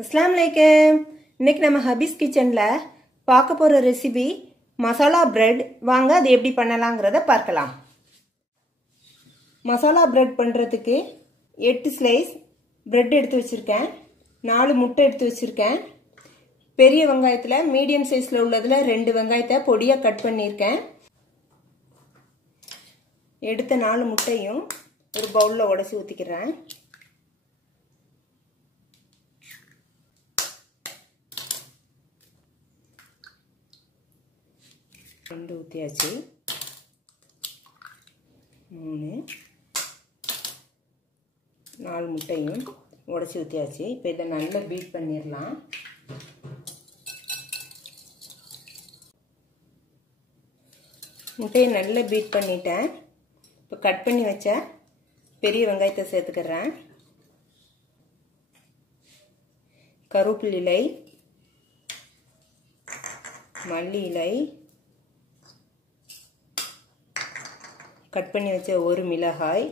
अस्सलाम वालेकुम। இன்னைக்கு நம்ம ஹபீஸ் கிச்சன்ல பார்க்க போற ரெசிபி மசாலா பிரெட். வாங்க அது எப்படி பண்ணலாம்ங்கறத பார்க்கலாம். மசாலா பிரெட் பண்றதுக்கு 8 ஸ்லைஸ் பிரெட் எடுத்து வச்சிருக்கேன். 4 முட்டை எடுத்து வச்சிருக்கேன். பெரிய வெங்காயத்துல மீடியம் சைஸ்ல உள்ளதுல 2 வெங்காயத்தை பொடியா கட் பண்ணிருக்கேன். எடுத்த 4 முட்டையும் ஒரு பவுல்ல உடைச்சு ஊத்திக்கிறேன். ரெண்டு ஊற்றியாச்சு. 3 4 முட்டையும் உடச்சி ஊற்றியாச்சு. இப்போ இதை நல்லா பீட் பண்ணிடலாம். முட்டையை நல்லா பீட் பண்ணிட்டேன். இப்போ கட் பண்ணி வச்ச பெரிய வெங்காயத்தை சேர்த்துக்கிறேன். கருவேப்பிலை இலை, மல்லி இலை, கட் பண்ணி வச்ச ஒரு மிளகாய்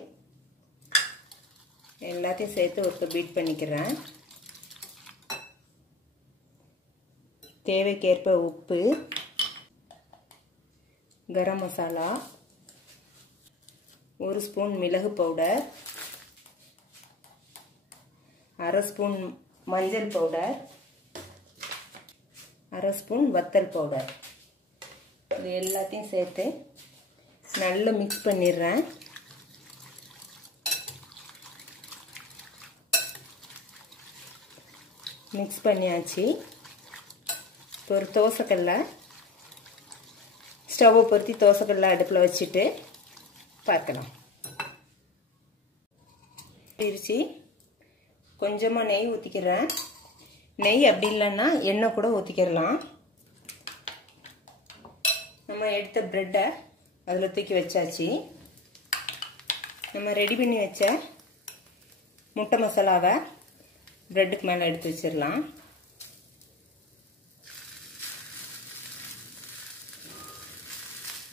எல்லாத்தையும் சேர்த்து ஒரு பீட் பண்ணிக்கிறேன். தேவைக்கேற்ப உப்பு, கரம் மசாலா, 1 ஸ்பூன் மிளகு பவுடர், 1/2 ஸ்பூன் மஞ்சள் பவுடர், 1/2 ஸ்பூன் வத்தல் பவுடர். இது எல்லாத்தையும் சேர்த்து நல்லா மிக்ஸ் பண்ணிடுறேன். மிக்ஸ் பண்ணியாச்சு. ஒரு தோசைக்கல்ல ஸ்டவ்வை பொருத்தி தோசைக்கல்ல அடுப்பில் வச்சுட்டு பார்க்கலாம். இருச்சு. கொஞ்சமாக நெய் ஊற்றிக்கிறேன். நெய் அப்படி இல்லைன்னா எண்ணெய் கூட ஊற்றிக்கிறலாம். நம்ம எடுத்த பிரெட்டை அதில் தூக்கி வச்சாச்சு. நம்ம ரெடி பண்ணி வச்ச முட்டை மசாலாவை பிரெட்டுக்கு மேலே எடுத்து வச்சிடலாம்.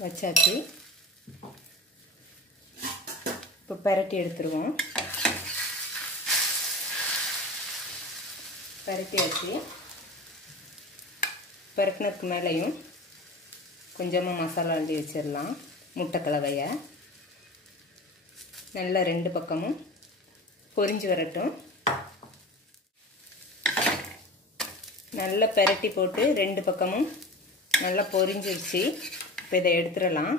வச்சாச்சு. இப்போ பரட்டி எடுத்துருவோம். பரட்டி வச்சு பரட்டினதுக்கு மேலேயும் கொஞ்சமாக மசாலா அள்ளி வச்சிடலாம். முட்டை கலவையை நல்லா 2 பக்கமும் பொரிஞ்சு வரட்டும். நல்லா பெரட்டி போட்டு 2 பக்கமும் நல்லா பொரிஞ்சிருச்சு. இப்போ இதை எடுத்துடலாம்.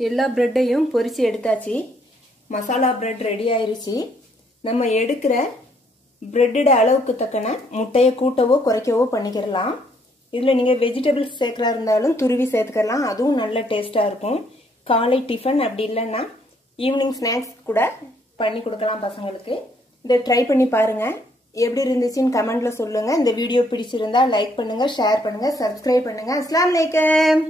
எல்லா பிரெட்டையும் பொரிச்சு எடுத்தாச்சு. மசாலா பிரெட் ரெடி ஆயிருச்சு. நம்ம எடுக்கிற பிரெட்டோட அளவுக்கு தக்கன முட்டையை கூட்டவோ குறைக்கவோ பண்ணிக்கிறலாம். இதில் நீங்கள் வெஜிடபிள்ஸ் சேர்க்குறா இருந்தாலும் துருவி சேர்த்துக்கலாம். அதுவும் நல்ல டேஸ்ட்டாக இருக்கும். காலை டிஃபன் அப்படி இல்லைன்னா ஈவினிங் ஸ்நாக்ஸ் கூட பண்ணி கொடுக்கலாம் பசங்களுக்கு. இதை ட்ரை பண்ணி பாருங்கள். எப்படி இருந்துச்சுன்னு கமெண்ட்டில் சொல்லுங்கள். இந்த வீடியோ பிடிச்சிருந்தா லைக் பண்ணுங்கள், ஷேர் பண்ணுங்கள், சப்ஸ்கிரைப் பண்ணுங்கள். அஸ்ஸலாமு அலைக்கும்.